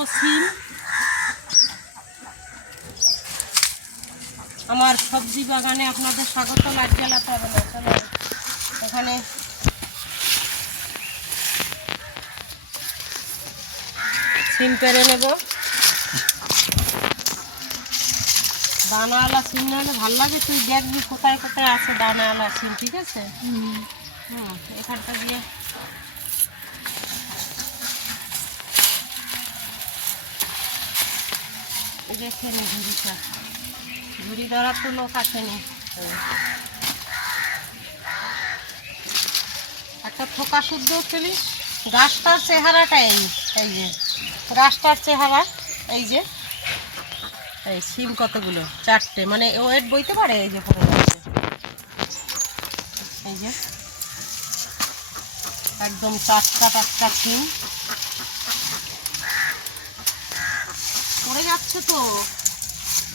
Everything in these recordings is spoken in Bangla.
দেখাবো সিম আমার সবজি বাগানে আপনাদের স্বাগত লাইট জ্বালাতে হবে না চলো এখানে। সিম পেরে নেব। দানাওয়ালা সিম না হলে ভালো লাগে তুই দেখবি কোথায় কোথায় আছে দানাওয়ালা সিম ঠিক আছে? হুম এখানটা দিয়ে দেখে নি ঝুড়িটা। ঝুড়ি ধরার তো লোক আসেনি। একটা থোকা শুদ্ধ ছিলি? গাছটার চেহারাটা এই এই যে। গাছটার চেহারা, এই যে। এই সিম কতগুলো? চারটে। মানে ওয়েট বইতে পারে এই যে পড়ে এই যে। একদম টাটকা টাটকা সিম পড়ে যাচ্ছে তো।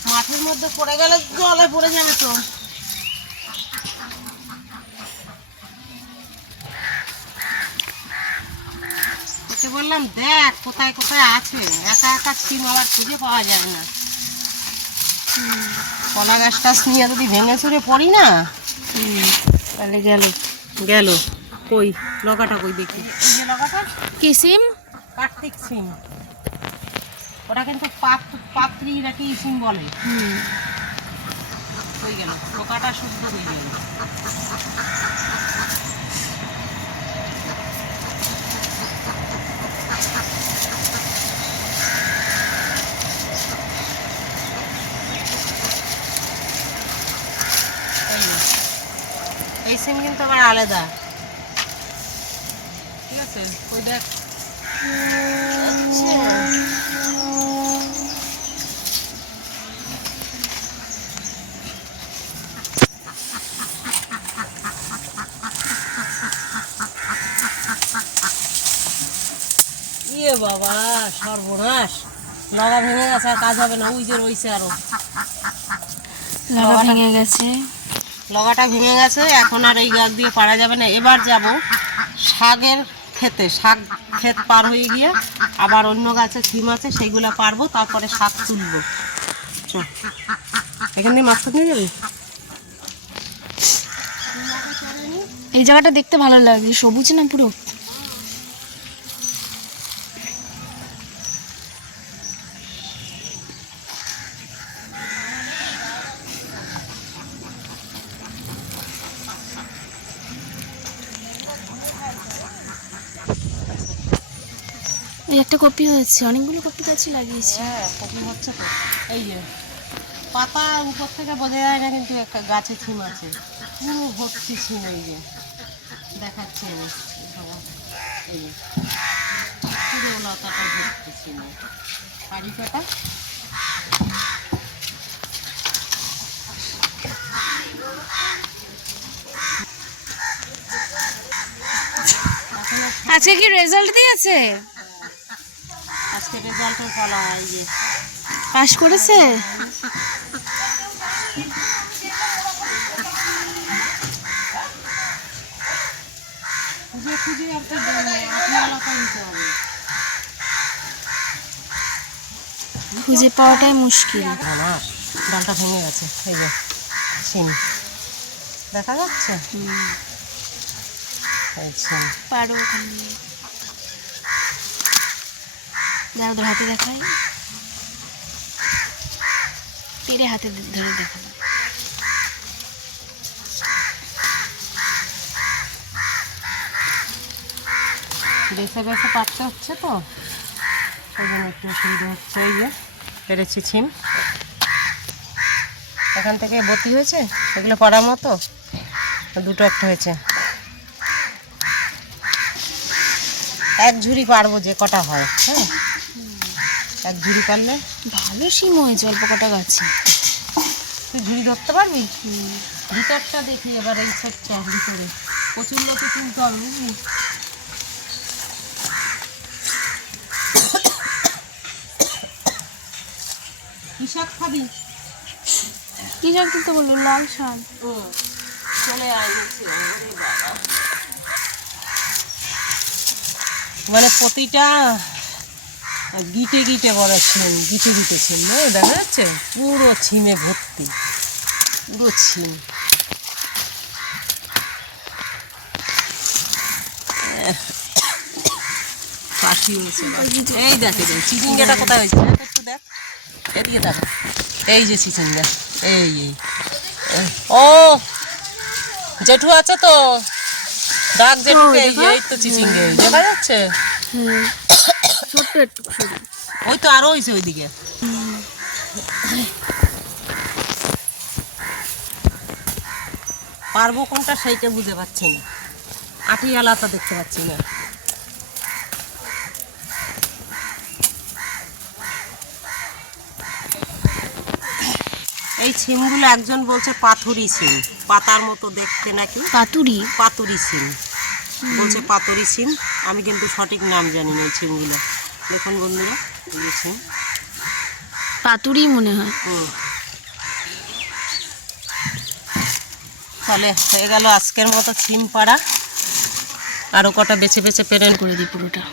মাঠের মধ্যে পড়ে গেলে জলে পড়ে যাবে তো। বললাম দেখ কোথায় কোথায় আছে? একা একা সিম আবার খুঁজে পাওয়া যায় না। কলা গাছ টাছ নিয়ে যদি ভেঙে চুরে পড়ি না তাহলে গেল। গেল। কই? লগাটা কই দেখি। এই যে লগাটা কি সিম কার্তিক সিম ওটা কিন্তু পাত- পাত্রী নাকি সিম বলে। হয়ে গেল পোকাটা শুদ্ধ হয়ে গেল। এই এই সিম কিন্তু আবার আলাদা। ঠিক আছে? ওই দেখ। ইয়ে বাবা সর্বনাশ। লগা ভেঙে গেছে আর কাজ হবে না ওই যে রইছে আরও। লাগা ভেঙে গেছে। লগাটা ভেঙে গেছে এখন আর এই গাছ দিয়ে পারা যাবে না। এবার যাব শাকের খেতে শাক ক্ষেত পার হয়ে গিয়ে আবার অন্য গাছে সিম আছে সেইগুলো পারব তারপরে শাক তুলবো। এখান দিয়ে মাছ নিয়ে যাবি? এই জায়গাটা দেখতে ভালো লাগে। সবুজ না পুরো? এই একটা কপি হয়েছে অনেকগুলো কপি গাছই লাগিয়েছে। হ্যাঁ কপি হচ্ছে তো। এই যে পাতা উপর থেকে বোঝা যায় না কিন্তু একটা গাছে ছিম আছে। পুরো ভর্তি ছিম এই যে। দেখাচ্ছি আমি। এই যে পুরো লতাটা ভর্তি ছিম। কারি কাটা আজকে কি রেজাল্ট দিয়েছে? আজকে রেজাল্টের ফলা এই যে পাস করেছে? খুঁজে খুঁজে একটা হবে খুঁজে পাওয়াটাই মুশকিল। আমার ডালটা ভেঙে গেছে এই যে সিম দেখা যাচ্ছে? সিম পারো দাঁড়া ওদের হাতে দেখাই। পেরে হাতে ধরে দেখাবো। বেছে বেছে পাততে হচ্ছে তো? সেই জন্য একটু অসুবিধা হচ্ছে, এই যে, পেরেছি ছিম। এখান থেকে ভর্তি হয়েছে? এগুলো পড়ার মতো? দুটো একটা হয়েছে। এক ঝুড়ি পারব যে কটা হয় হ্যাঁ? এক ঝুড়ি পারলে? ভালো সিম হয়েছে অল্প কটা গাছে। তুই ঝুড়ি ধরতে পারবি? ভিতরটা দেখি এবার এই সেটটা ভিতরে। প্রচুর লোকে কিনতে হবে বুঝলি? কি শাক খাবি? কি শাক তুলতে বলল? লাল শাক। চলে আয় দেখছি। মানে প্রতিটা গিটে গিটে বড় ছিম গিটে গিটে ছিম না দেখা যাচ্ছে? পুরো ছিমে ভর্তি, পুরো ছিম। এই দেখে দেখ, চিচিঙ্গাটা কোথায় হয়েছে? একটু দেখ। এদিকে এই যে চিচিঙ্গা, এই এই। ও, জেঠু আছে তো? ডাক জেঠু এই তো চিচিঙ্গে। দেখা যাচ্ছে? ছোট্ট একটু। ওই তো আরও হয়েছে ওইদিকে। পারব কোনটা সেইটা বুঝে পাচ্ছি না। আটি আলাদা দেখতে পাচ্ছি না। এই ছিমগুলো একজন বলছে পাথুরি সিম। পাতার মতো দেখতে নাকি? পাতুরি? পাতুরি সিম। বলছে পাতুরি সিম। আমি কিন্তু সঠিক নাম জানি না এই সিমগুলো। দেখুন বন্ধুরা দিয়েছে পাতুরি মনে হয়। ও তাহলে হয়ে গেল আজকের মতো থিম পাড়া আরও কটা বেছে বেছে পেরেন করে দিই পুরোটা।